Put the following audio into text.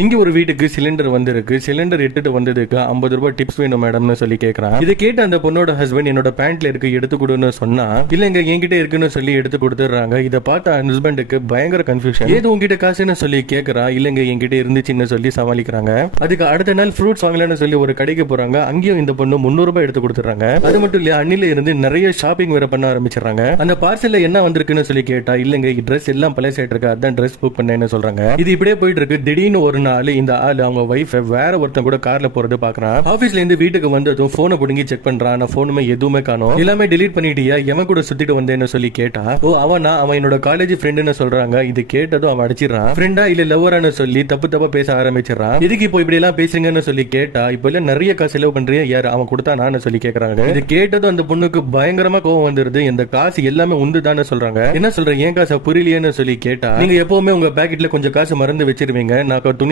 இங்க ஒரு வீட்டுக்கு சிலிண்டர் வந்திருக்கு. சிலிண்டர் எடுத்துட்டு வந்ததுக்கு 50 ரூபாய் டிப்ஸ் வேணும் மேடம்னு சொல்லி கேக்குறான். இதை கேட்ட அந்த பொண்ணோட ஹஸ்பண்ட் என்னோட பேண்ட்ல இருக்கு எடுத்து கொடுன்னு சொன்னா, இல்லங்க என்கிட்ட இருக்குன்னு சொல்லி எடுத்து கொடுத்துறாங்க. இதை பார்த்த ஹஸ்பண்டுக்கு பயங்கர கன்ஃபியூஷன். ஏதோ உங்ககிட்ட காசுன்னு சொல்லி கேக்குறா. இல்லங்க என்கிட்ட இருந்துச்சுன்னு சொல்லி சமாளிக்கிறாங்க. அதுக்கு அடுத்த நாள் ஃப்ரூட்ஸ் வாங்கலாம்னு சொல்லி ஒரு கடைக்கு போறாங்க. அங்கேயும் இந்த பொண்ணு 300 ரூபாய் எடுத்து கொடுத்துறாங்க. அது மட்டும் இல்ல அன்னில இருந்து நிறைய ஷாப்பிங் வேற பண்ண ஆரம்பிச்சிடறாங்க. அந்த பார்சல்ல என்ன வந்திருக்குன்னு சொல்லி கேட்டா, இல்லங்க ட்ரெஸ் எல்லாம் பழசாயிட்டு இருக்கு, அதான் ட்ரெஸ் புக் பண்ணேன்னு சொல்றாங்க. இது இப்படியே போயிட்டு இருக்கு. திடீர்னு ஒரு நாள் இந்த ஆளு அவங்க வைஃப் வேற ஒருத்தன் கூட கார்ல போறது பாக்குறான். ஆபீஸ்ல இருந்து வீட்டுக்கு வந்ததும் போனை புடுங்கி செக் பண்றான். ஆனா போனுமே எதுவுமே காணோம். எல்லாமே டெலீட் பண்ணிட்டியா, எவன் கூட சுத்திட்டு வந்தேன்னு சொல்லி கேட்டா, ஓ அவன் என்னோட காலேஜ் ஃப்ரெண்டுன்னு சொல்றாங்க. இது கேட்டதும் அவன் அடிச்சிடறான். ஃப்ரெண்டா இல்ல லவ்வரான்னு சொல்லி தப்பா பேச ஆரம்பிச்சிடறான். எதுக்கு இப்போ இப்படி எல்லாம் பேசுறீங்கன்னு சொல்லி கேட்டா, இப்போ எல்லாம் நிறைய காசு செலவு பண்றியா, யார் அவன் கொடுத்தா நான் சொல்லி கேக்குறாங்க. இது கேட்டதும் அந்த பொண்ணுக்கு பயங்கரமா கோவம் வந்துருது. இந்த காசு எல்லாமே உண்டுதான்னு சொல்றாங்க. என்ன சொல்ற, ஏன் காசை புரியலையேன்னு சொல்லி கேட்டா, நீங்க எப்பவுமே உங்க பாக்கெட்ல கொஞ்சம் காசு மறந்து வச்சிருவீங்க, நான்